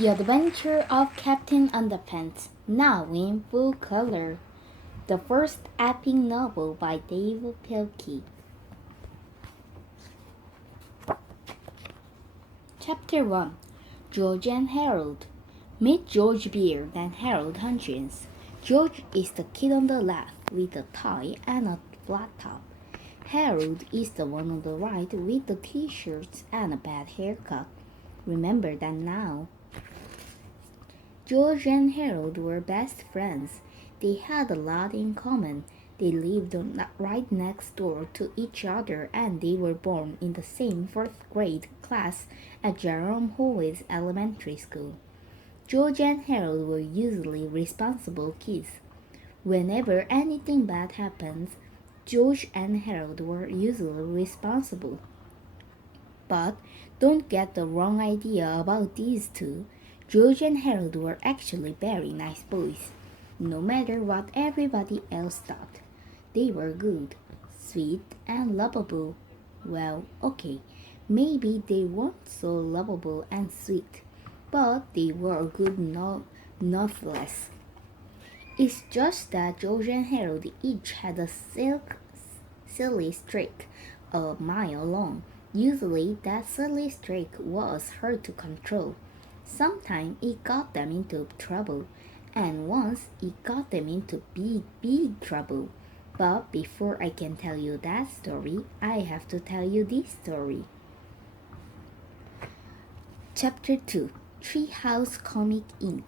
The Adventure of Captain Underpants, now in full color. The first epic novel by David Pilkey. Chapter 1. George and Harold. Meet George Beard and Harold Hutchins. George is the kid on the left with a tie and a flat top. Harold is the one on the right with the t-shirts and a bad haircut. Remember that now. George and Harold were best friends. They had a lot in common. They lived right next door to each other and they were born in the same fourth grade class at Jerome Hallway's elementary school. George and Harold were usually responsible kids. Whenever anything bad happens, George and Harold were usually responsible. But don't get the wrong idea about these two. George and Harold were actually very nice boys. No matter what everybody else thought, they were good, sweet, and lovable. Well, okay, maybe they weren't so lovable and sweet, but they were good nonetheless. It's just that George and Harold each had a silly streak a mile long. Usually, that silly streak was hard to control. Sometimes it got them into trouble, and once it got them into big trouble. But before I can tell you that story, I have to tell you this story. Chapter 2. Treehouse Comic Inc.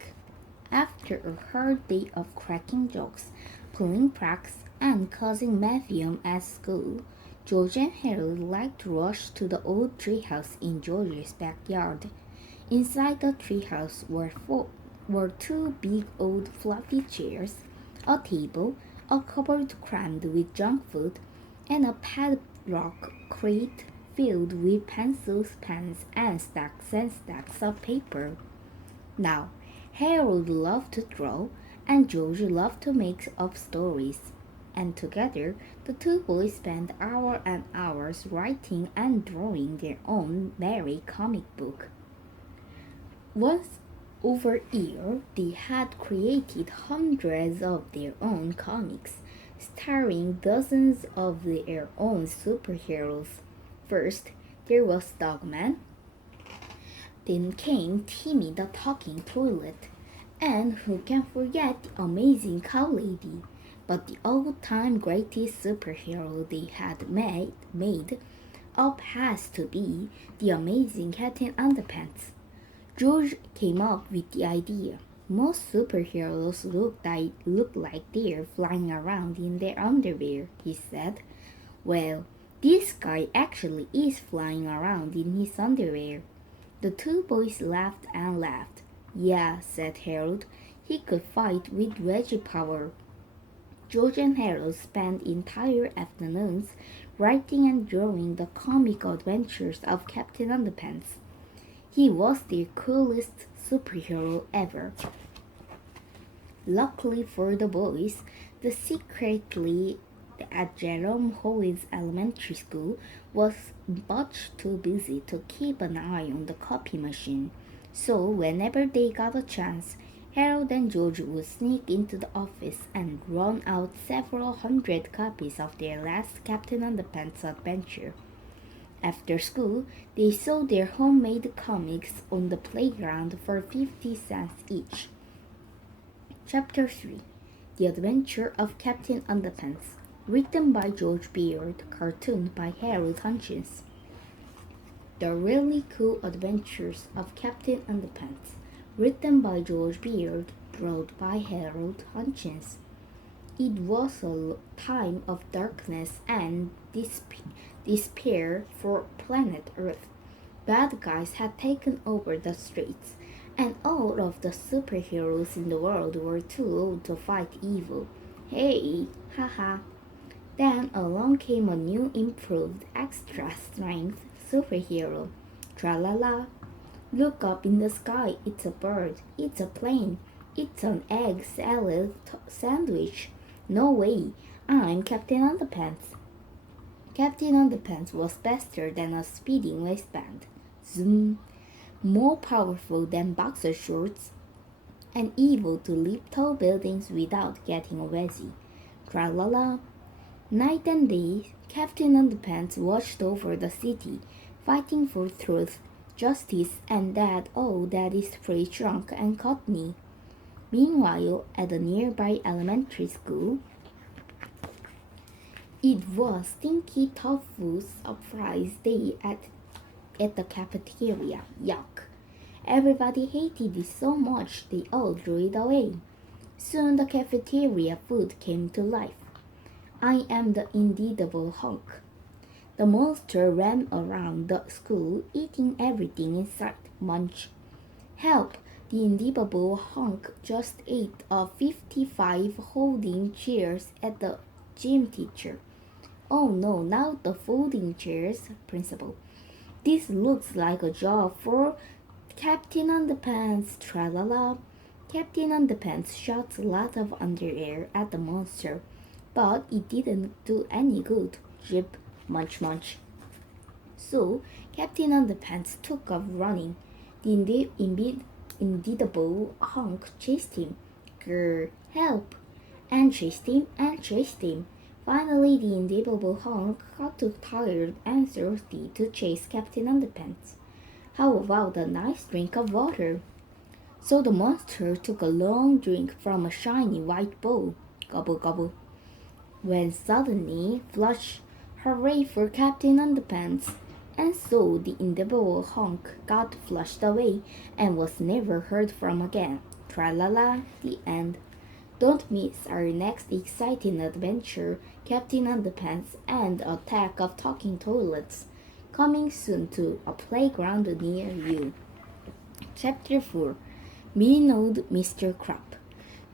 After a hard day of cracking jokes, pulling pranks, and causing mayhem at school, George and Harold liked to rush to the old treehouse in George's backyard. Inside the treehouse were two big old fluffy chairs, a table, a cupboard crammed with junk food, and a padlock crate filled with pencils, pens, and stacks of paper. Now, Harold loved to draw, and George loved to make up stories. And together, the two boys spent hours and hours writing and drawing their own merry comic book. Once over a year, they had created hundreds of their own comics, starring dozens of their own superheroes. First, there was Dogman. Then came Timmy the Talking Toilet. And who can forget the amazing Cow Lady? But the all-time greatest superhero they had made up has to be the amazing Captain Underpants. George came up with the idea. Most superheroes look like they're flying around in their underwear, he said. Well, this guy actually is flying around in his underwear. The two boys laughed and laughed. Yeah, said Harold, he could fight with veggie power. George and Harold spent entire afternoons writing and drawing the comic adventures of Captain Underpants. He was the coolest superhero ever. Luckily for the boys, the secretly at Jerome Hallway's elementary school was much too busy to keep an eye on the copy machine. So whenever they got a chance, Harold and George would sneak into the office and run out several hundred copies of their last Captain Underpants adventure. After school, they sold their homemade comics on the playground for 50 cents each. Chapter 3. The Adventure of Captain Underpants. Written by George Beard, cartooned by Harold Hutchins. The Really Cool Adventures of Captain Underpants. Written by George Beard, drawn by Harold Hutchins. It was a time of darkness and despair for planet Earth. Bad guys had taken over the streets, and all of the superheroes in the world were too old to fight evil. Hey, haha. Then along came a new improved extra strength superhero. Tra-la-la. Look up in the sky, it's a bird, it's a plane, it's an egg salad sandwich. No way, I'm Captain Underpants. Captain Underpants was faster than a speeding waistband. Zoom. more powerful than boxer shorts, and able to leap tall buildings without getting wetty. Tra la la. Night and day, Captain Underpants watched over the city, fighting for truth, justice, and that oh, that is pretty drunk and cockney. Meanwhile, at the nearby elementary school, it was Stinky Tofu's surprise day at the cafeteria. Yuck! Everybody hated it so much they all threw it away. Soon the cafeteria food came to life. I am the inedible hunk. The monster ran around the school eating everything in sight. Munch. Help! The inedible hunk just ate 55 holding chairs at the gym teacher. Oh no, not the folding chairs, principal. This looks like a job for Captain Underpants, tra-la-la. Captain Underpants shot a lot of underair at the monster, but it didn't do any good. Drip, munch munch. So Captain Underpants took off running. The inedible hunk chased him. Grr, help! And chased him and chased him. Finally, the inedible hunk got too tired and thirsty to chase Captain Underpants. How about a nice drink of water? So the monster took a long drink from a shiny white bowl. Gobble gobble. When suddenly, flush! Hooray for Captain Underpants! And so the inedible hunk got flushed away and was never heard from again. Tra-la-la, the end. Don't miss our next exciting adventure, Captain Underpants and Attack of Talking Toilets, coming soon to a playground near you. Chapter 4. Mean Old Mr. Crop.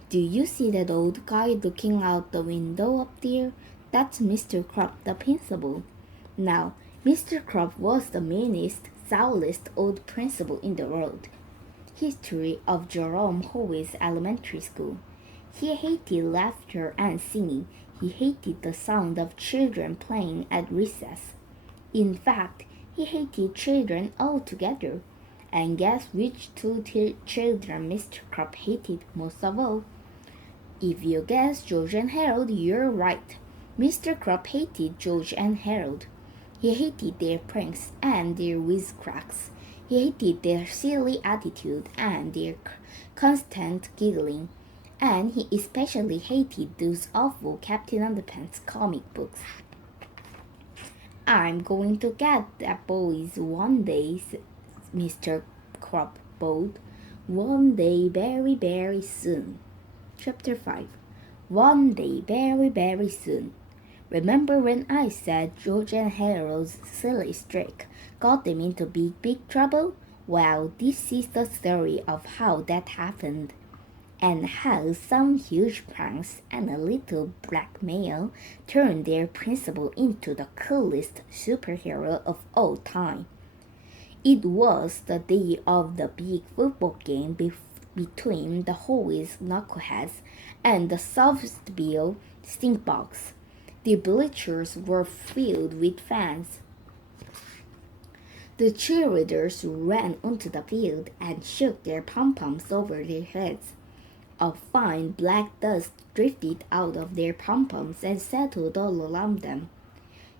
Do you see that old guy looking out the window up there? That's Mr. Crop, the principal. Now, Mr. Crop was the meanest, sourest old principal in the world. History of Jerome Howes Elementary School. He hated laughter and singing. He hated the sound of children playing at recess. In fact, he hated children altogether. And guess which two children Mr. Crop hated most of all? If you guessed George and Harold, you're right. Mr. Crop hated George and Harold. He hated their pranks and their wisecracks. He hated their silly attitude and their constant giggling. And he especially hated those awful Captain Underpants comic books. I'm going to get that boys one day, Mr. Crop bowed. One day very, very soon. Chapter 5. One day very, very soon. Remember when I said George and Harold's silly streak got them into big, big trouble? Well, this is the story of how that happened, and how some huge pranks and a little blackmail turned their principal into the coolest superhero of all time. It was the day of the big football game between the Howes Knuckleheads and the Softball Stinkbugs. The bleachers were filled with fans. The cheerleaders ran onto the field and shook their pom-poms over their heads. A fine black dust drifted out of their pom-poms and settled all around them.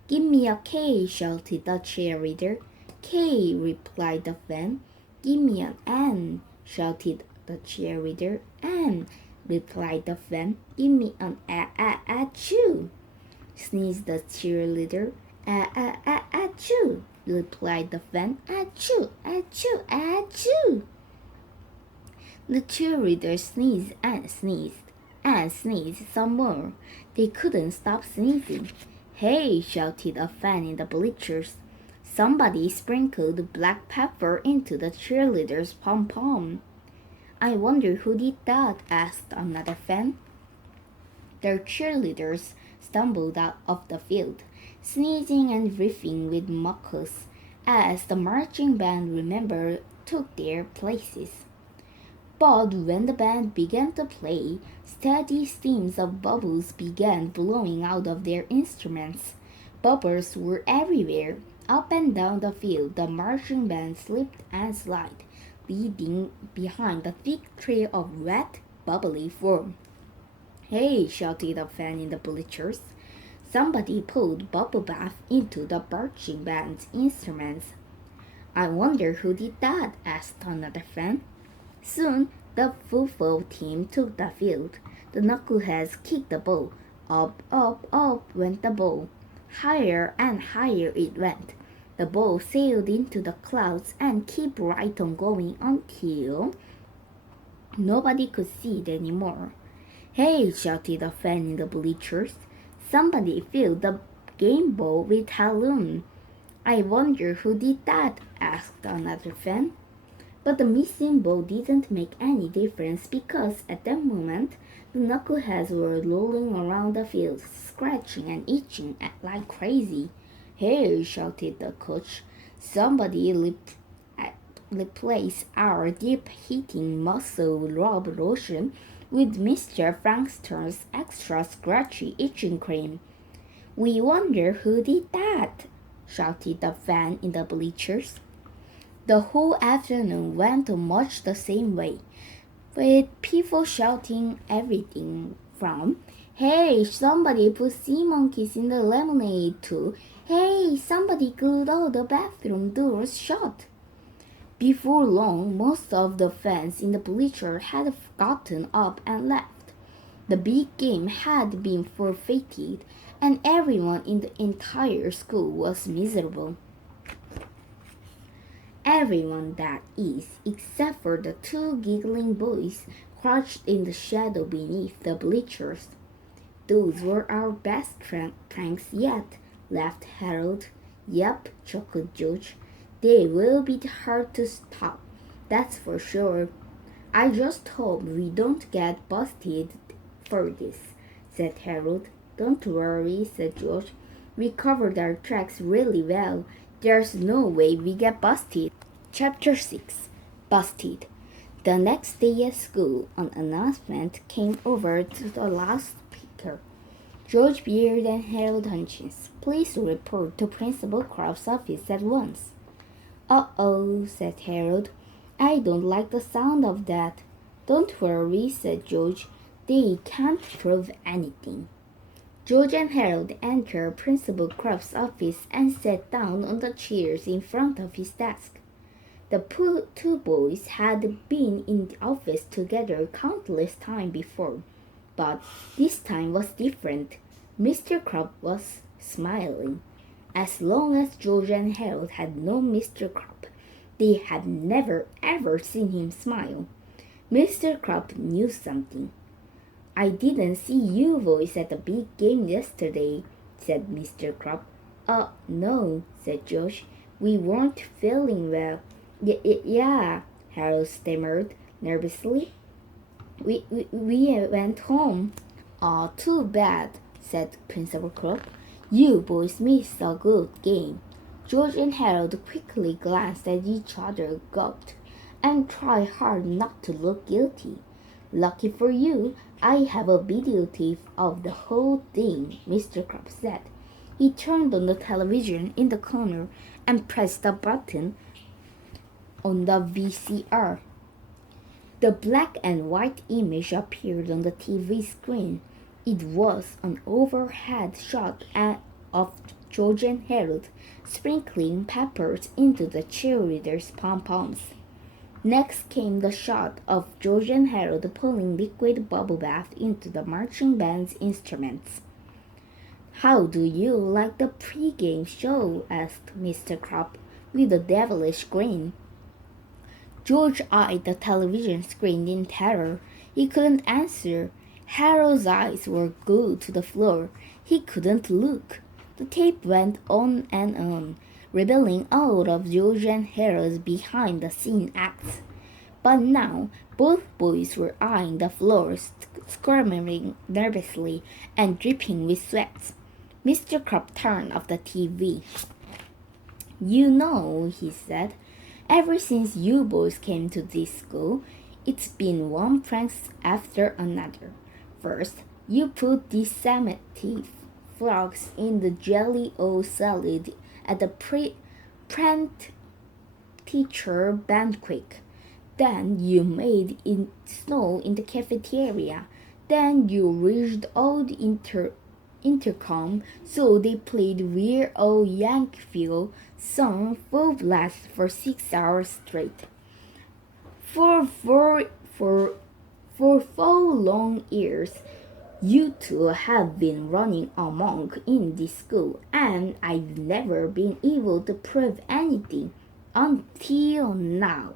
"Give me a K," shouted the cheerleader. "K," replied the fan. "Give me an N," shouted the cheerleader. "N," replied the fan. "Give me an achoo," sneezed the cheerleader. Achoo, replied the fan. Achoo, achoo, achoo. The cheerleaders sneezed and sneezed and sneezed some more. They couldn't stop sneezing. "Hey," shouted a fan in the bleachers. "Somebody sprinkled black pepper into the cheerleader's pom-pom." "I wonder who did that?" asked another fan. The cheerleaders stumbled out of the field, sneezing and riffing with mucus, as the marching band took their places. But when the band began to play, steady streams of bubbles began blowing out of their instruments. Bubbles were everywhere. Up and down the field, the marching band slipped and slid, leading behind a thick trail of wet, bubbly foam. Hey, shouted a fan in the bleachers. Somebody pulled bubble bath into the marching band's instruments. I wonder who did that, asked another fan. Soon, the football team took the field. The knuckleheads kicked the ball. Up, up, up went the ball. Higher and higher it went. The ball sailed into the clouds and kept right on going until nobody could see it anymore. Hey, shouted a fan in the bleachers. Somebody filled the game ball with halloum. I wonder who did that, asked another fan. But the missing ball didn't make any difference because at that moment the knuckleheads were rolling around the field, scratching and itching like crazy. Hey, shouted the coach. Somebody replace our deep heating muscle rub lotion with Mr. Frankster's extra scratchy itching cream. We wonder who did that, shouted the fan in the bleachers. The whole afternoon went much the same way, with people shouting everything from, Hey, somebody put sea monkeys in the lemonade to, Hey, somebody glued all the bathroom doors shut. Before long, most of the fans in the bleacher had gotten up and left. The big game had been forfeited, and everyone in the entire school was miserable. Everyone, that is, except for the two giggling boys crouched in the shadow beneath the bleachers. Those were our best pranks yet, laughed Harold. Yep, chuckled George. They will be hard to stop, that's for sure. I just hope we don't get busted for this, said Harold. Don't worry, said George. We covered our tracks really well. There's no way we get busted. Chapter 6. Busted. The next day at school, an announcement came over to the loudspeaker. George Beard and Harold Hutchins, please report to Principal Croft's office at once. Uh-oh, said Harold. I don't like the sound of that. Don't worry, said George. They can't prove anything. George and Harold entered Principal Croft's office and sat down on the chairs in front of his desk. The two boys had been in the office together countless times before, but this time was different. Mr. Croft was smiling. As long as George and Harold had known Mr. Croft, they had never ever seen him smile. Mr. Croft knew something. I didn't see you boys at the big game yesterday, said Mr. Croft. No, said George. We weren't feeling well. Yeah, Harold stammered nervously. We went home. Oh, too bad, said Principal Croft. You boys missed a good game. George and Harold quickly glanced at each other, gulped, and tried hard not to look guilty. Lucky for you, I have a videotape of the whole thing, Mr. Croft said. He turned on the television in the corner and pressed the button on the VCR. The black and white image appeared on the TV screen. It was an overhead shot of George and Harold sprinkling peppers into the cheerleaders' pom-poms. Next came the shot of George and Harold pulling liquid bubble bath into the marching band's instruments. How do you like the pre-game show? Asked Mr. Croft with a devilish grin. George eyed the television screen in terror. He couldn't answer. Harold's eyes were glued to the floor. He couldn't look. The tape went on and on, revealing all of George and Harold's behind-the-scene acts. But now, both boys were eyeing the floor, squirming nervously and dripping with sweat. Mr. Croft turned off the TV. You know, he said, ever since you boys came to this school, it's been one prank after another. First, you put these Semitic frogs in the jelly-o salad at the print teacher banquet. Then you made it snow in the cafeteria. Then you reached out intercom so they played We're All Yankville song full blast for 6 hours straight. For 4 long years, you two have been running amok in this school, and I've never been able to prove anything until now.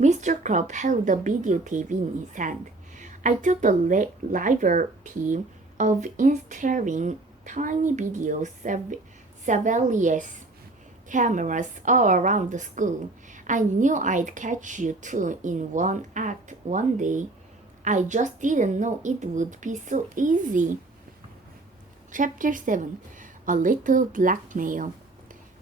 Mr. Crop held the videotape in his hand. I took the liberty of installing tiny video surveillance cameras all around the school. I knew I'd catch you two in one act one day. I just didn't know it would be so easy. Chapter 7. A Little Blackmail.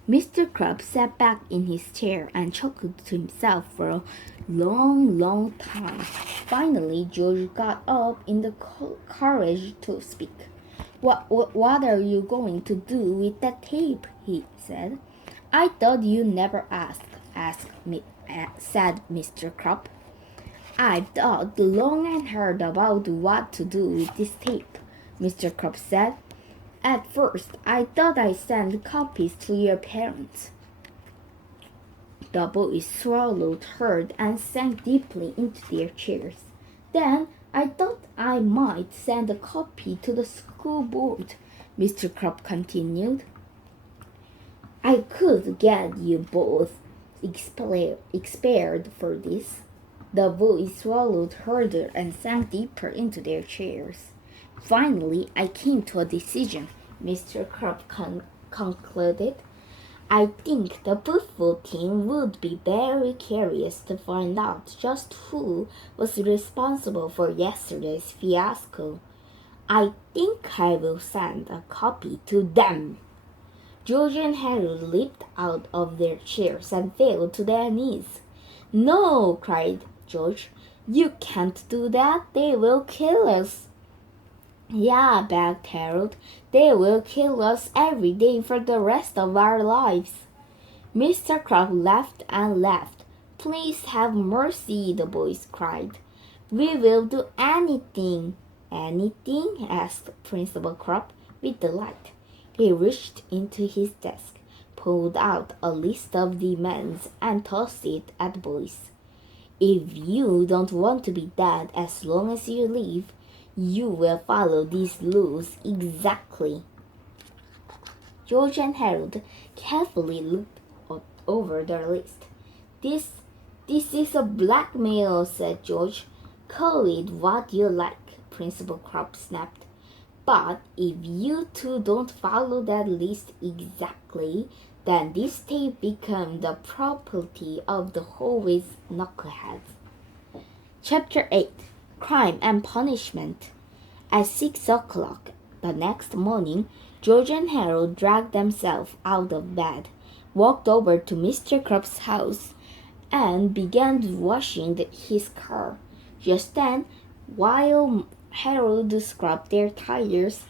Mr. Crab sat back in his chair and chuckled to himself for a long time. Finally, George got up in the courage to speak. What are you going to do with that tape? He said. I thought you never said Mr. Crab. I've thought long and hard about what to do with this tape, Mr. Crab said. At first, I thought I'd send copies to your parents. The boys swallowed hard and sank deeply into their chairs. Then I thought I might send a copy to the school board, Mr. Crab continued. I could get you both expired for this. The boys swallowed harder and sank deeper into their chairs. Finally, I came to a decision, Mr. Crab concluded. I think the football team would be very curious to find out just who was responsible for yesterday's fiasco. I think I will send a copy to them. George and Harry leaped out of their chairs and fell to their knees. No, cried George. You can't do that. They will kill us. Yeah, begged Harold. They will kill us every day for the rest of our lives. Mr. Crab laughed and laughed. Please have mercy, the boys cried. We will do anything. Anything? Asked Principal Crab with delight. He reached into his desk, pulled out a list of demands, and tossed it at the boys. If you don't want to be dead as long as you live, you will follow these rules exactly. George and Harold carefully looked over their list. This is a blackmail, said George. Call it what you like, Principal Crab snapped. But if you two don't follow that list exactly, then this tape becomes the property of the hallway's knuckleheads. Chapter 8. Crime and Punishment. At 6 o'clock the next morning, George and Harold dragged themselves out of bed, walked over to Mr. Crab's house, and began washing his car. Just then, while Harold scrubbed their tires,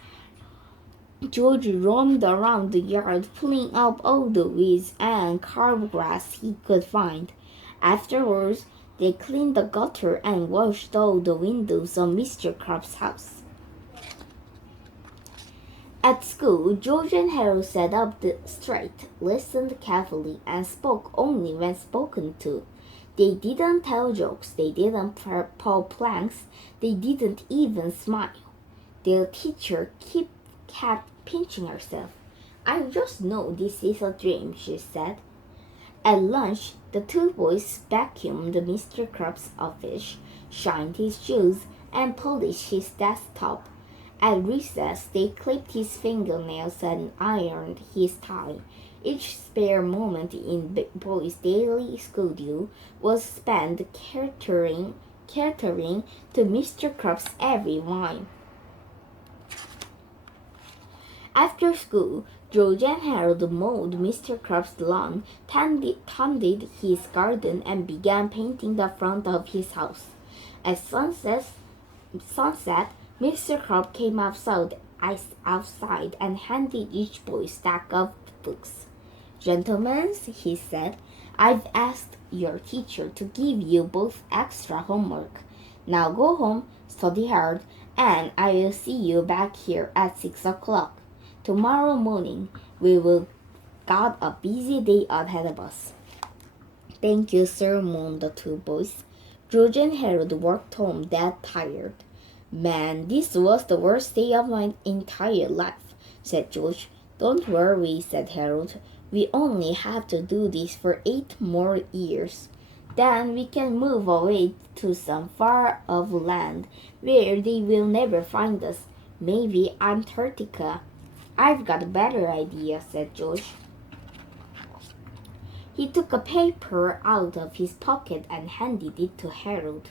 George roamed around the yard, pulling up all the weeds and carved grass he could find. Afterwards, they cleaned the gutter and washed all the windows of Mr. Crab's house. At school, George and Harold sat up straight, listened carefully, and spoke only when spoken to. They didn't tell jokes, they didn't pull planks, they didn't even smile. Their teacher kept pinching herself. I just know this is a dream, she said. At lunch, the two boys vacuumed Mr. Crab's office, shined his shoes, and polished his desktop. At recess, they clipped his fingernails and ironed his tie. Each spare moment in Boy's daily schedule was spent catering to Mr. Crab's every whim. After school, George and Harold mowed Mr. Crab's lawn, tended his garden, and began painting the front of his house. At sunset, Mr. Crab came outside and handed each boy a stack of books. Gentlemen, he said, I've asked your teacher to give you both extra homework. Now go home, study hard, and I will see you back here at 6 o'clock. Tomorrow morning, we will got a busy day ahead of us. Thank you, sir, moaned the two boys. George and Harold walked home dead tired. Man, this was the worst day of my entire life, said George. Don't worry, said Harold. We only have to do this for 8 more years. Then we can move away to some far off land where they will never find us. Maybe Antarctica. I've got a better idea, said George. He took a paper out of his pocket and handed it to Harold.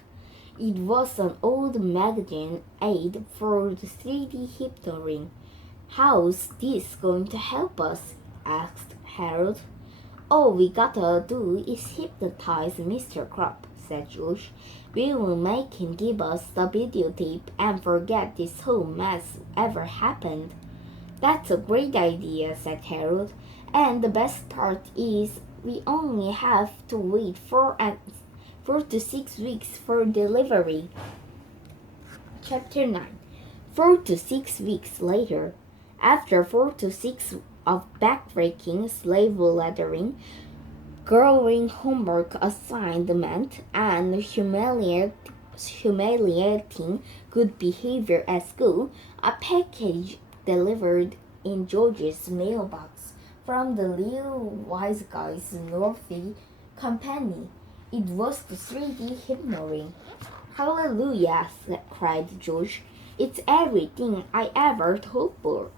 It was an old magazine aid for the 3D hypnoring. How's this going to help us? Asked Harold. All we gotta do is hypnotize Mr. Crop, said George. We will make him give us the videotape and forget this whole mess ever happened. That's a great idea, said Harold. And the best part is we only have to wait 4 to 6 weeks for delivery. Chapter 9. 4 to 6 weeks later. After 4 to 6 of backbreaking, slave lettering, growing homework assignment, and humiliating good behavior at school, a package delivered in George's mailbox from the Little Wise Guy's Northy Company. It was the 3D hypnoring. Hallelujah, cried George. It's everything I ever hoped for.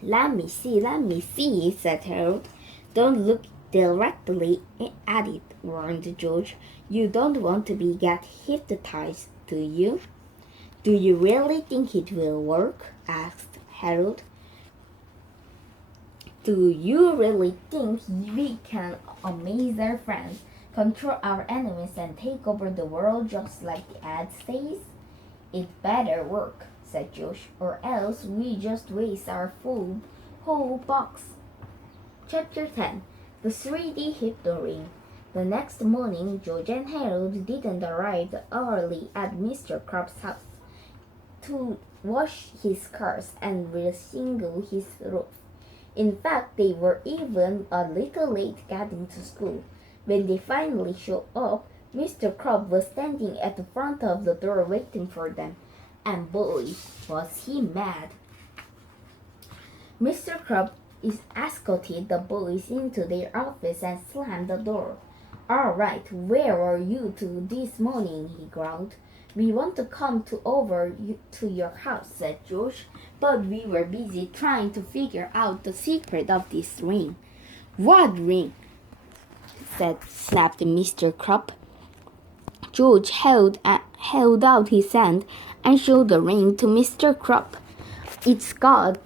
Let me see, said Harold. Don't look directly at it, warned George. You don't want to get hypnotized, do you? Do you really think it will work? Asked Harold. Do you really think we can amaze our friends, control our enemies, and take over the world just like the ad says? It better work, said Josh, or else we just waste our whole box. Chapter 10. The 3D Hypnoring. The next morning, George and Harold didn't arrive early at Mr. Crop's house to wash his cars and reshingle his roof. In fact, they were even a little late getting to school. When they finally showed up, Mr. Crop was standing at the front of the door waiting for them. And boy, was he mad. Mr. Crop escorted the boys into their office and slammed the door. All right, where were you two this morning? He growled. We want to come over to your house, said George, but we were busy trying to figure out the secret of this ring. What ring? Snapped Mr. Crop. George held out his hand and showed the ring to Mr. Crop. It's got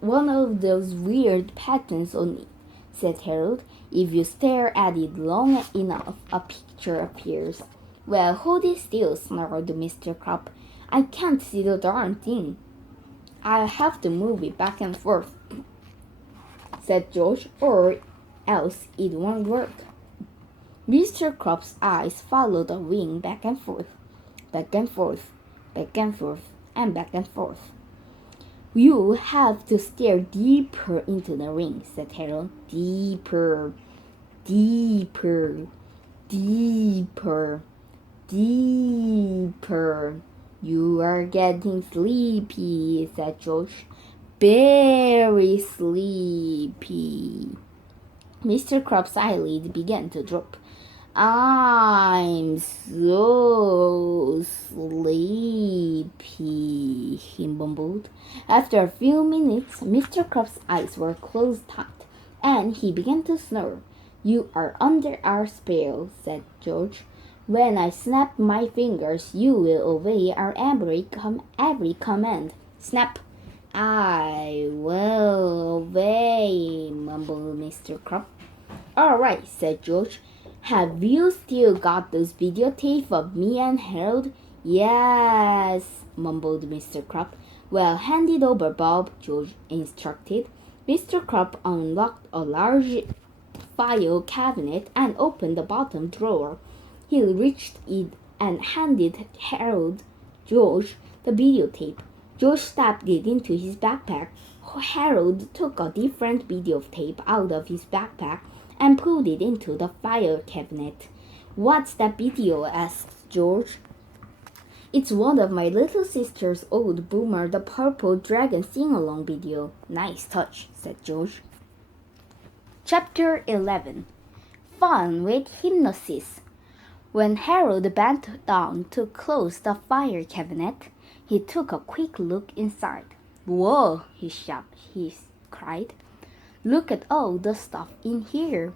one of those weird patterns on it, said Harold. If you stare at it long enough, a picture appears. Well, hold it still, snarled Mr. Crop. I can't see the darn thing. I'll have to move it back and forth, said George, or else it won't work. Mr. Crop's eyes followed the ring back and forth, back and forth, back and forth, and back and forth. You have to stare deeper into the ring, said Harold. Deeper, deeper, deeper, deeper. You are getting sleepy, said George. Very sleepy. Mr. Crop's eyelid began to drop. I'm so sleepy, he mumbled. After a few minutes, Mr. Crop's eyes were closed tight, and he began to snore. You are under our spell, said George. When I snap my fingers, you will obey our every command. Snap! I will obey, mumbled Mr. Crop. All right, said George. Have you still got those videotapes of me and Harold? Yes, mumbled Mr. Crop. Well, hand it over, Bob, George instructed. Mr. Crop unlocked a large file cabinet and opened the bottom drawer. He reached it and handed George the videotape. George stuffed it into his backpack. Harold took a different videotape out of his backpack and put it into the file cabinet. "What's that video?" asked George. "It's one of my little sister's old Boomer the Purple Dragon sing-along video." "Nice touch," said George. Chapter 11. Fun with Hypnosis. When Harold bent down to close the fire cabinet, he took a quick look inside. "Whoa!" he cried. "Look at all the stuff in here."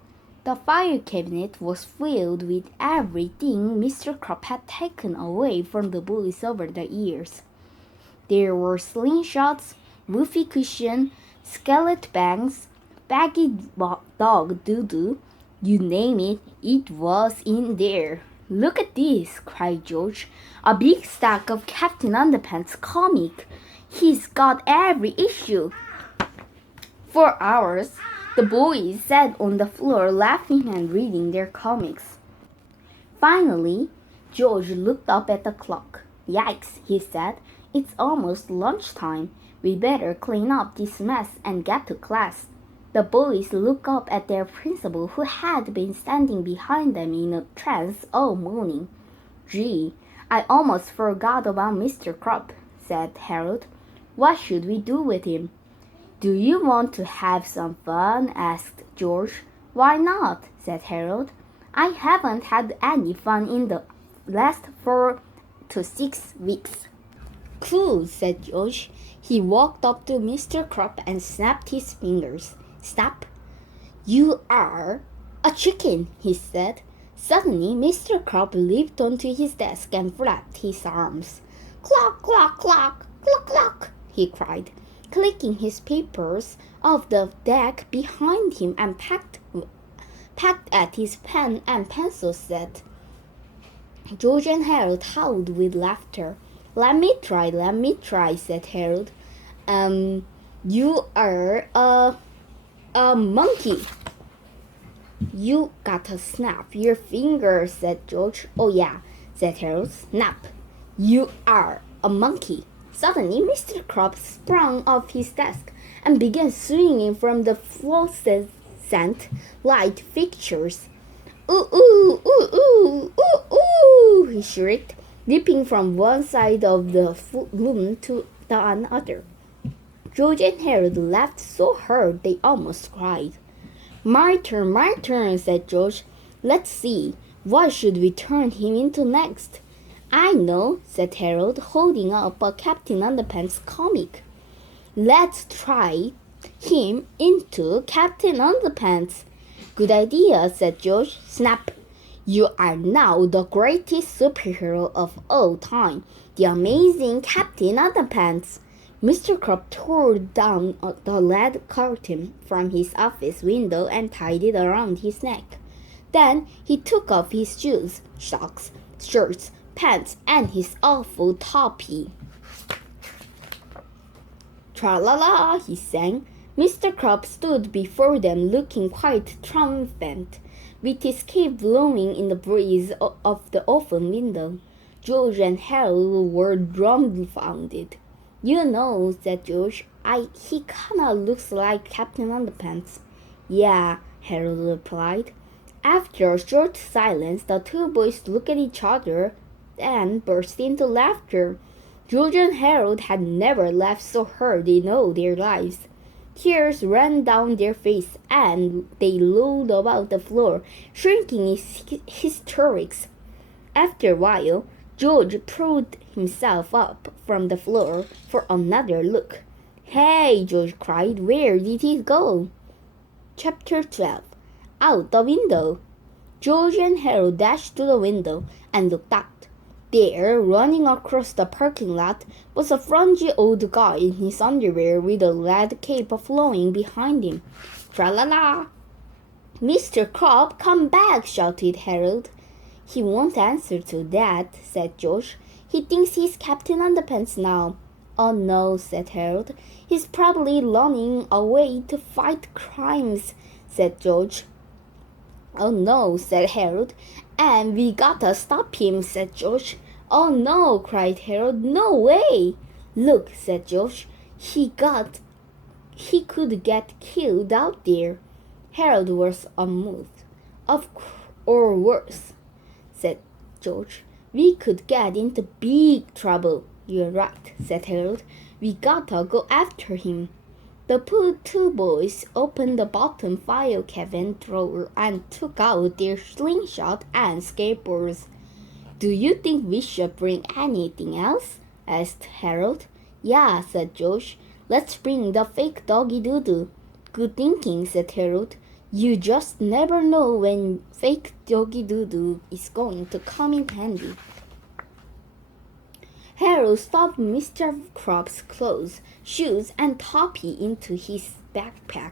The fire cabinet was filled with everything Mr. Crop had taken away from the boys over the years. There were slingshots, whoopee cushions, skeleton bangs, baggy dog doo-doo. You name it, it was in there. "Look at this," cried George. "A big stack of Captain Underpants comic. He's got every issue." For hours, the boys sat on the floor laughing and reading their comics. Finally, George looked up at the clock. "Yikes," he said. "It's almost lunchtime. We better clean up this mess and get to class." The boys looked up at their principal, who had been standing behind them in a trance all morning. "Gee, I almost forgot about Mr. Crop," said Harold. "What should we do with him?" "Do you want to have some fun?" asked George. "Why not?" said Harold. "I haven't had any fun in the last 4 to 6 weeks." "Cool," said George. He walked up to Mr. Crop and snapped his fingers. "Snap!" "You are a chicken," he said. Suddenly, Mr. Crop leaped onto his desk and flapped his arms. "Clock, clock, clock, clock, clock!" he cried, clicking his papers off the deck behind him and pecked at his pen and pencil set. George and Harold howled with laughter. Let me try," said Harold. You are a monkey." "You gotta snap your fingers," said George. "Oh yeah," said Harold. "Snap. You are a monkey." Suddenly, Mr. Crop sprung off his desk and began swinging from the fluorescent light fixtures. "Ooh, ooh, ooh, ooh, ooh, ooh!" he shrieked, leaping from one side of the room to the other. George and Harold laughed so hard they almost cried. My turn," said George. "Let's see, what should we turn him into next?" "I know," said Harold, holding up a Captain Underpants comic. "Let's try him into Captain Underpants." "Good idea," said George. Snap! "You are now the greatest superhero of all time, the amazing Captain Underpants." Mr. Crop tore down the lead curtain from his office window and tied it around his neck. Then he took off his shoes, socks, shirts, pants, and his awful toppy. "Tra-la-la," he sang. Mr. Crop stood before them looking quite triumphant, with his cape blowing in the breeze of the open window. George and Harold were dumbfounded. "You know," said George, he kinda looks like Captain Underpants." "Yeah," Harold replied. After a short silence, the two boys looked at each other and burst into laughter. George and Harold had never laughed so hard in all their lives. Tears ran down their faces, and they rolled about the floor, shrieking in hysterics. After a while, George pulled himself up from the floor for another look. "Hey!" George cried. "Where did he go?" Chapter 12. Out the window. George and Harold dashed to the window and looked out. There, running across the parking lot, was a frungy old guy in his underwear with a lead cape flowing behind him. Tra-la-la! "Mr. Crop, come back!" shouted Harold. "He won't answer to that," said George. "He thinks he's Captain Underpants now." Oh no, said Harold. He's probably running away to fight crimes, said George. Oh no, said Harold. And we gotta stop him, said George. Oh no, cried Harold. No way! Look, said George. He could get killed out there. Harold was unmoved. Or worse, said George. We could get into big trouble. You're right, said Harold. We gotta go after him. The two boys opened the bottom file cabin drawer and took out their slingshot and skateboards. Do you think we should bring anything else? Asked Harold. Yeah, said George. Let's bring the fake doggy doo-doo. Good thinking, said Harold. You just never know when fake doggy doo-doo is going to come in handy. Harold stuffed Mr. Crab's clothes, shoes, and toppy into his backpack.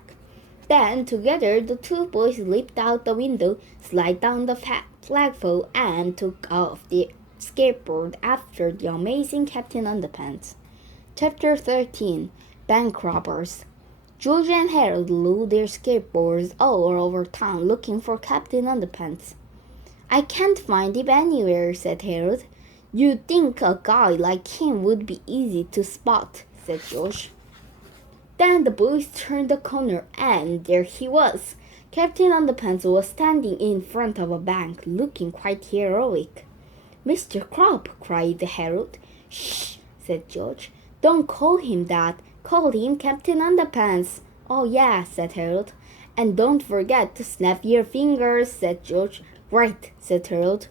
Then, together, the two boys leaped out the window, slid down the flagpole, and took off their skateboard after the amazing Captain Underpants. Chapter 13. Bank Robbers. George and Harold rode their skateboards all over town looking for Captain Underpants. I can't find him anywhere, said Harold. You'd think a guy like him would be easy to spot, said George. Then the boys turned the corner, and there he was. Captain Underpants was standing in front of a bank, looking quite heroic. Mr. Crab, cried Harold. Shh, said George. Don't call him that. Call him Captain Underpants. Oh, yeah, said Harold. And don't forget to snap your fingers, said George. Right, said Harold.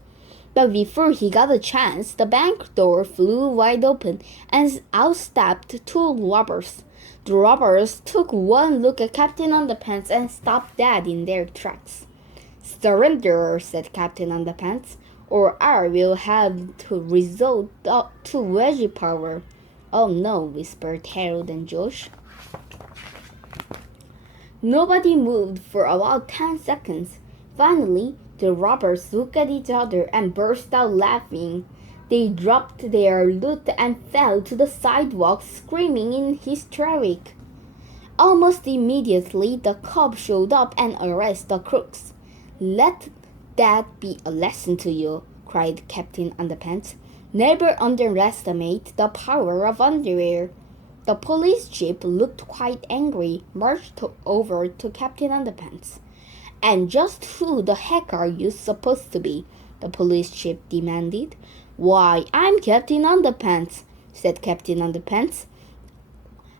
But before he got a chance, the bank door flew wide open, and out stepped two robbers. The robbers took one look at Captain Underpants and stopped dead in their tracks. Surrender, said Captain Underpants, or I will have to resort to wedgie power. Oh no, whispered Harold and George. Nobody moved for about 10 seconds. Finally, the robbers looked at each other and burst out laughing. They dropped their loot and fell to the sidewalk, screaming in hysterics. Almost immediately, the cops showed up and arrested the crooks. Let that be a lesson to you, cried Captain Underpants. Never underestimate the power of underwear. The police chief looked quite angry, marched over to Captain Underpants. And just who the heck are you supposed to be? The police chief demanded. Why, I'm Captain Underpants, said Captain Underpants.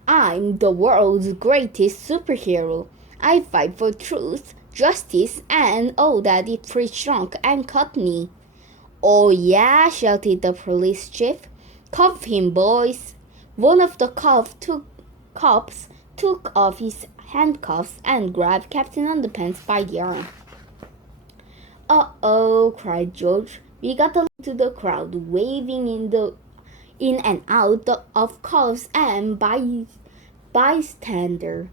I'm the world's greatest superhero. I fight for truth, justice, and all that it free shrunk and cut me. Oh yeah, shouted the police chief. Cuff him, boys. One of the cops took off his handcuffs and grabbed Captain Underpants by the arm. Uh-oh, cried George. We got to the crowd, waving in and out of cuffs and bystander.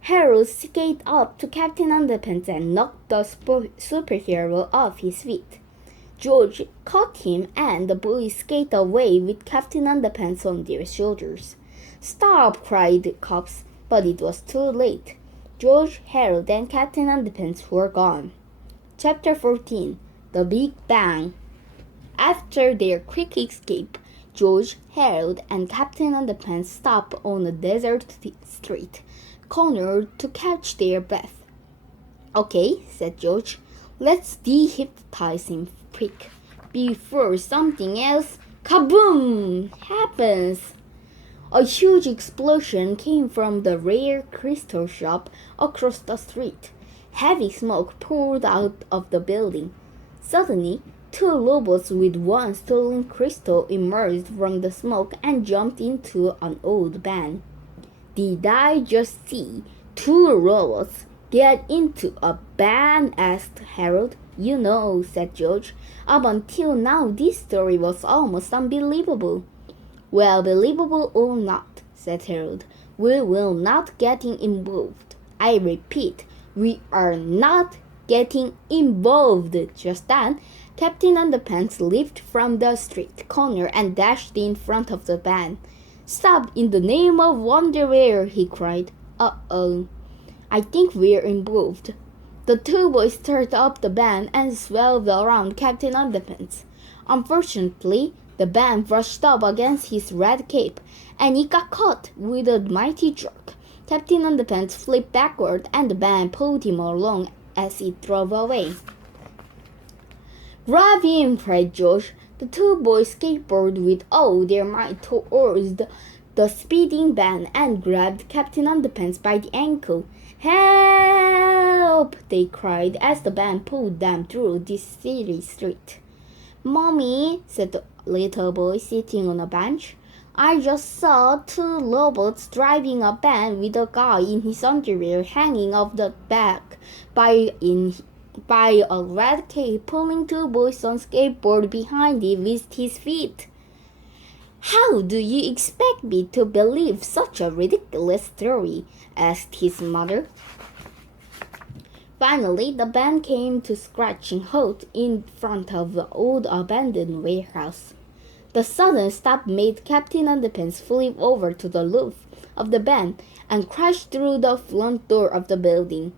Harold skated up to Captain Underpants and knocked the superhero off his feet. George caught him, and the boys skated away with Captain Underpants on their shoulders. Stop, cried the cops, but it was too late. George, Harold, and Captain Underpants were gone. Chapter 14. The Big Bang. After their quick escape, George, Harold, and Captain Underpants stopped on a desert street corner to catch their breath. Okay, said George. Let's dehypnotize him quick before something else, kaboom, happens. A huge explosion came from the rare crystal shop across the street. Heavy smoke poured out of the building. Suddenly, two robots with one stolen crystal emerged from the smoke and jumped into an old van. Did I just see two robots get into a van? Asked Harold. You know, said George. Up until now, this story was almost unbelievable. Well, believable or not, said Harold, we will not getting involved. I repeat, we are not getting involved. Just then, Captain Underpants leaped from the street corner and dashed in front of the van. "Stop in the name of Wonderwear!" he cried. "Uh-oh, I think we're involved." The two boys started up the band and swirled around Captain Underpants. Unfortunately, the band brushed up against his red cape, and it got caught with a mighty jerk. Captain Underpants flipped backward, and the band pulled him along as it drove away. "Grab him!" cried George. The two boys skateboarded with all their might towards the speeding band and grabbed Captain Underpants by the ankle. "Help!" they cried as the band pulled them through this city street. "Mommy," said the little boy sitting on a bench, "I just saw two robots driving a van with a guy in his underwear hanging off the back by a red cape pulling two boys on skateboard behind him with his feet." "How do you expect me to believe such a ridiculous story?" asked his mother. Finally, the band came to scratching halt in front of the old abandoned warehouse. The sudden stop made Captain Underpants flip over to the roof of the van and crash through the front door of the building.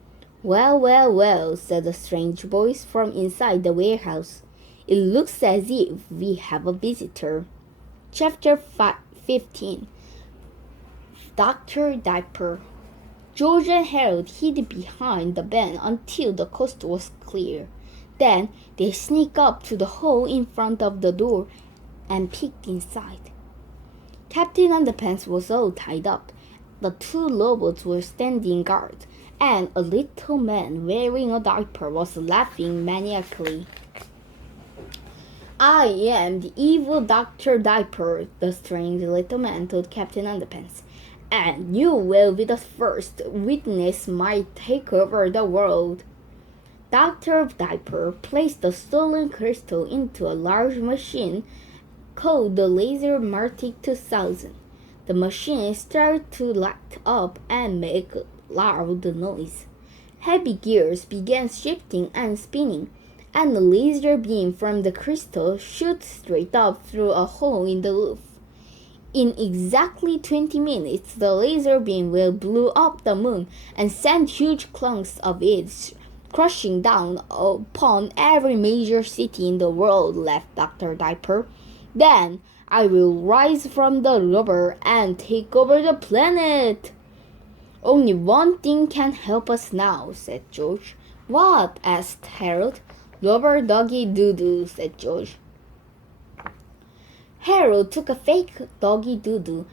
"Well, well, well," said a strange voice from inside the warehouse. "It looks as if we have a visitor." Chapter 15. Dr. Diaper. George and Harold hid behind the van until the coast was clear. Then they sneaked up to the hole in front of the door and peeked inside. Captain Underpants was all tied up. The two robots were standing guard, and a little man wearing a diaper was laughing maniacally. "I am the evil Dr. Diaper," the strange little man told Captain Underpants, "and you will be the first witness my takeover the world." Dr. Diaper placed the stolen crystal into a large machine called the Laser Matic 2000. The machine started to light up and make a loud noise. Heavy gears began shifting and spinning, and a laser beam from the crystal shot straight up through a hole in the roof. In exactly 20 minutes, the laser beam will blow up the moon and send huge clumps of it crushing down upon every major city in the world, laughed Dr. Diaper. "Then I will rise from the rubber and take over the planet." "Only one thing can help us now," said George. "What?" asked Harold. "Rubber doggy doo-doo," said George. Harold took a fake doggy doo-doo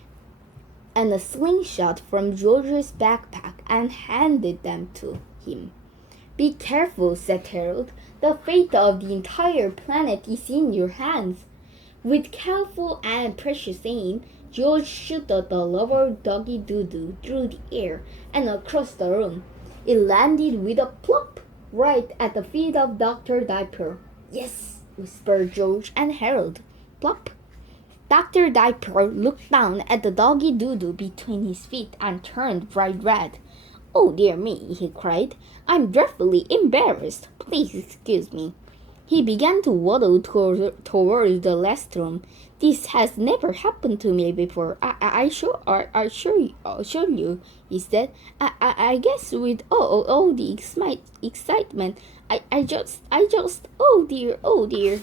and a slingshot from George's backpack and handed them to him. "Be careful," said Harold. "The fate of the entire planet is in your hands." With careful and precious aim, George shot the rubber doggy doo-doo through the air and across the room. It landed with a plop right at the feet of Dr. Diaper. "Yes," whispered George and Harold. Plop. Dr. Diaper looked down at the doggy doo-doo between his feet and turned bright red. "Oh dear me," he cried. "I'm dreadfully embarrassed. Please excuse me." He began to waddle toward the restroom. "This has never happened to me before. I assure you," he said. I guess with all the excitement, I just, oh dear.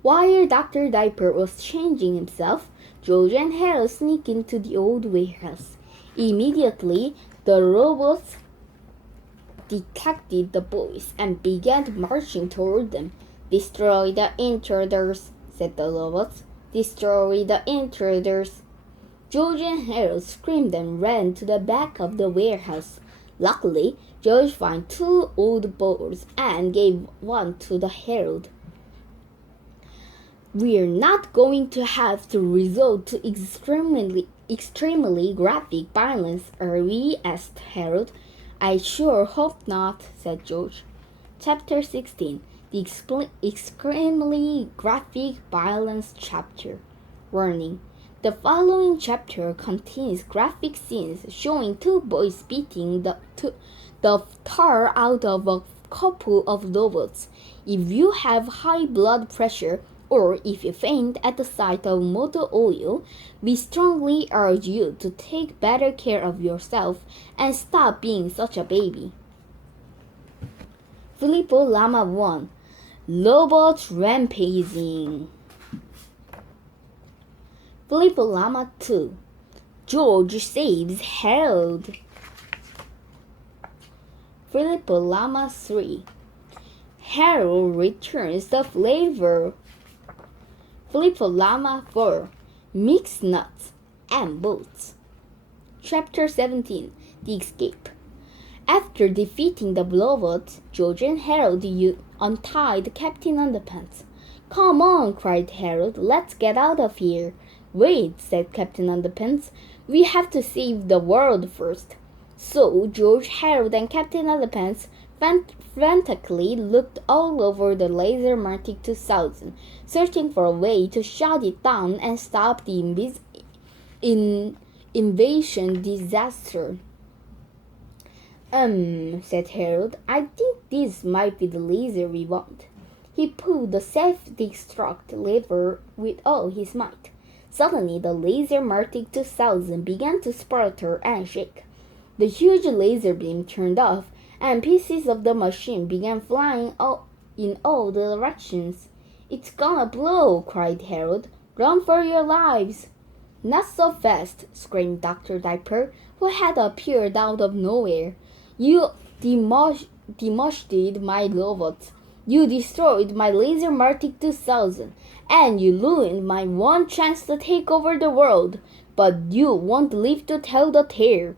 While Dr. Diaper was changing himself, George and Harold sneaked into the old warehouse. Immediately, the robots detected the boys and began marching toward them. "Destroy the intruders," said the robots. "Destroy the intruders." George and Harold screamed and ran to the back of the warehouse. Luckily, George found two old balls and gave one to the Harold. "We're not going to have to resort to extremely graphic violence, are we?" asked Harold. "I sure hope not," said George. Chapter 16. The Extremely Graphic Violence Chapter. Warning. The following chapter contains graphic scenes showing two boys beating the tar out of a couple of robots. If you have high blood pressure, or if you faint at the sight of motor oil, we strongly urge you to take better care of yourself and stop being such a baby. Filippo Llama 1. Robots Rampaging. Filippo Llama 2. George Saves Harold. Filippo Llama 3. Harold returns the flavor. Filippo Llama 4. Mixed nuts and bolts. Chapter 17. The Escape. After defeating the robots, George and Harold untied Captain Underpants. "Come on," cried Harold. "Let's get out of here." "Wait," said Captain Underpants. "We have to save the world first." So George, Harold, and Captain Underpants frantically looked all over the Lasermatic 2000, searching for a way to shut it down and stop the invasion disaster. Said Harold. "I think this might be the laser we want." He pulled the self-destruct lever with all his might. Suddenly, the Lasermatic 2000 began to sputter and shake. The huge laser beam turned off, and pieces of the machine began flying in all directions. "It's gonna blow!" cried Harold. "Run for your lives!" "Not so fast!" screamed Dr. Diaper, who had appeared out of nowhere. "You demolished my robots. You destroyed my Lasermatic 2000, and you ruined my one chance to take over the world. But you won't live to tell the tale."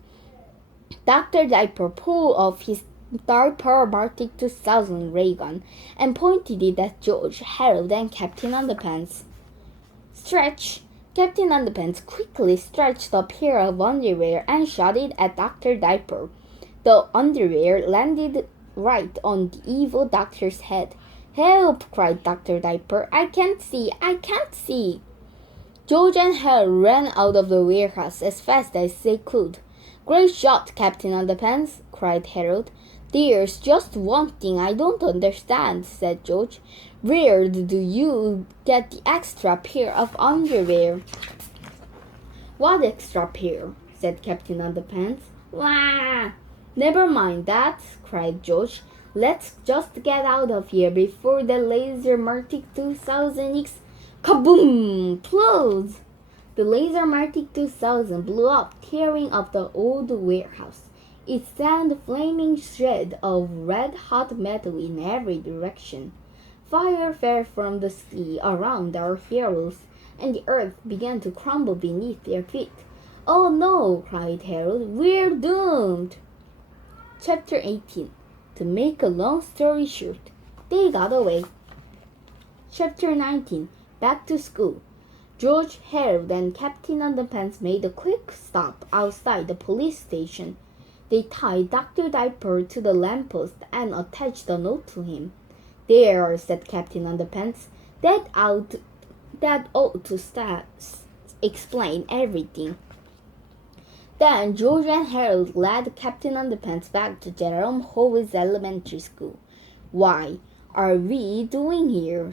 Dr. Diaper pulled off his Diaper-Matic 2000 ray gun and pointed it at George, Harold, and Captain Underpants. "Stretch!" Captain Underpants quickly stretched a pair of underwear and shot it at Dr. Diaper. The underwear landed right on the evil doctor's head. "Help!" cried Dr. Diaper. I can't see! I can't see!" George and Harold ran out of the warehouse as fast as they could. "Great shot, Captain Underpants!" cried Harold. "There's just one thing I don't understand," said George. "Where do you get the extra pair of underwear?" "What extra pair?" said Captain Underpants. "Wah! Never mind that," cried George. "Let's just get out of here before the Lasermatic 2000 Kaboom! Explodes!" The Lasermatic 2000 blew up, tearing up the old warehouse. It sent flaming shreds of red-hot metal in every direction. Fire fell from the sea around our heroes, and the earth began to crumble beneath their feet. "Oh no!" cried Harold. "We're doomed!" Chapter 18. To make a long story short, they got away. Chapter 19. Back to school. George, Harold, and Captain Underpants made a quick stop outside the police station. They tied Dr. Diaper to the lamppost and attached a note to him. "There," said Captain Underpants. That ought to explain everything." Then George and Harold led Captain Underpants back to Jerome Howell's elementary school. "Why are we doing here?"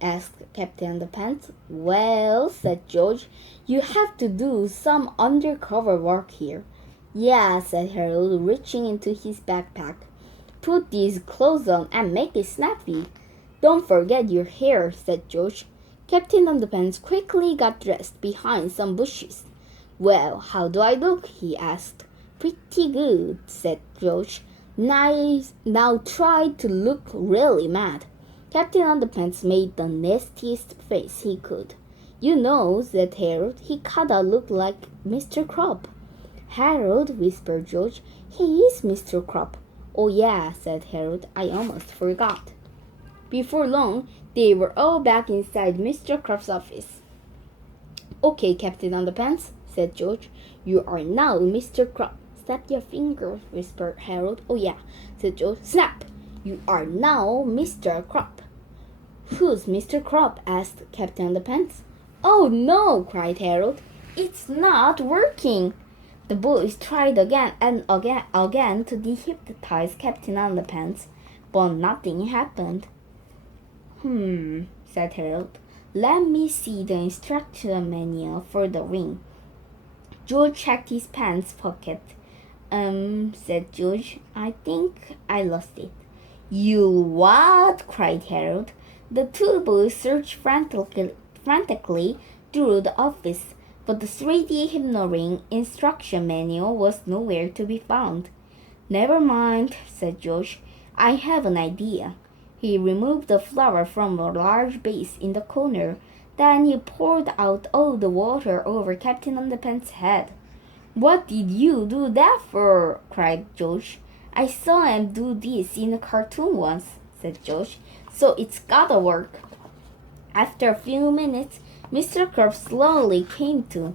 asked Captain Underpants. "Well," said George, "you have to do some undercover work here." "Yeah," said Harold, reaching into his backpack. "Put these clothes on and make it snappy." "Don't forget your hair," said George. Captain Underpants quickly got dressed behind some bushes. "Well, how do I look?" he asked. "Pretty good," said George. "Nice. Now try to look really mad." Captain Underpants made the nastiest face he could. "You know," said Harold, "he kinda looked like Mr. Crop." "Harold," whispered George, "he is Mr. Crop." "Oh yeah," said Harold, "I almost forgot." Before long, they were all back inside Mr. Crop's office. "Okay, Captain Underpants," said George, "you are now Mr. Crop." "Snap your fingers," whispered Harold. "Oh yeah," said George. "Snap! You are now Mr. Crop." "Who's Mr. Crop?" asked Captain Underpants. "Oh no!" cried Harold. "It's not working." The boys tried again and again to dehypnotize Captain Underpants, but nothing happened. said Harold. Let me see the instruction manual for the ring. George checked his pants pocket. Said George. I think I lost it. You what? Cried Harold. The two boys searched frantically through the office, but the 3D hypno-ring instruction manual was nowhere to be found. Never mind, said George. I have an idea. He removed the flower from a large vase in the corner. Then he poured out all the water over Captain Underpants' head. What did you do that for? Cried George. I saw him do this in a cartoon once, said George, so it's gotta work. After a few minutes, Mr. Crab slowly came to.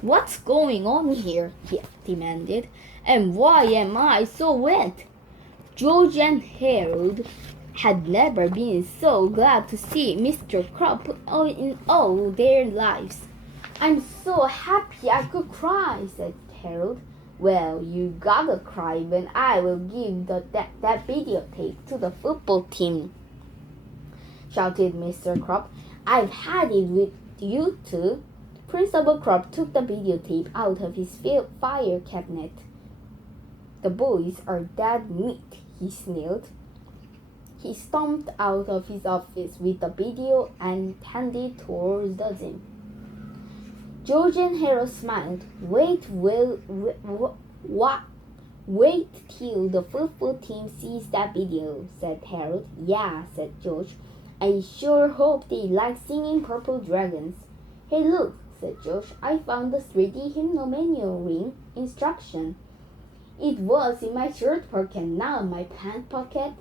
What's going on here? He demanded. And why am I so wet? George and Harold had never been so glad to see Mr. Crab in all their lives. I'm so happy I could cry, said Harold. Well, you gotta cry when I will give that videotape to the football team, shouted Mr. Crab. I've had it with you too. Principal Crab took the videotape out of his fire cabinet. The boys are dead meat, he sneered. He stomped out of his office with the video and handed it towards them. George and Harold smiled. Wait till the football team sees that video, said Harold. Yeah, said George. I sure hope they like singing Purple Dragons. Hey, look, said George. I found the 3D hymnal manual ring instruction. It was in my shirt pocket, not in my pant pocket.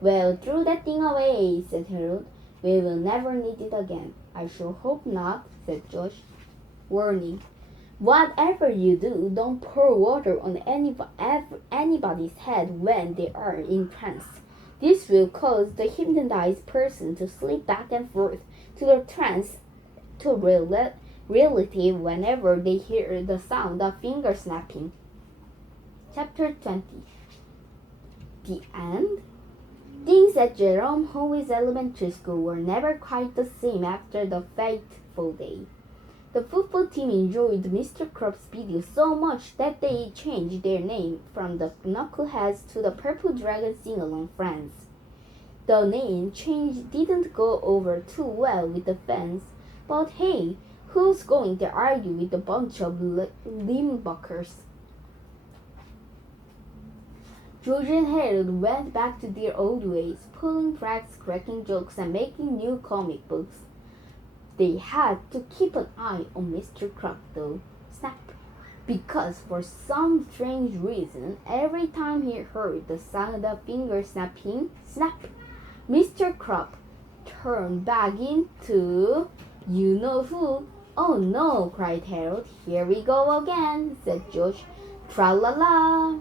Well, throw that thing away, said Harold. We will never need it again. I sure hope not, said George. Warning. Whatever you do, don't pour water on anybody's head when they are in trance. This will cause the hypnotized person to slip back and forth to the trance to reality whenever they hear the sound of finger snapping. Chapter 20. The end? Things at Jerome Howie's elementary school were never quite the same after the fateful day. The football team enjoyed Mr. Crab's video so much that they changed their name from the Knuckleheads to the Purple Dragon Sing-Along Friends. The name change didn't go over too well with the fans, but hey, who's going to argue with a bunch of limbuckers? George and Harold went back to their old ways, pulling pranks, cracking jokes, and making new comic books. They had to keep an eye on Mr. Crab though, snap, because for some strange reason, every time he heard the sound of finger snapping, snap, Mr. Crab turned back into you-know-who. Oh no, cried Harold. Here we go again, said George. Tra-la-la.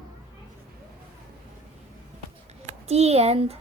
The end.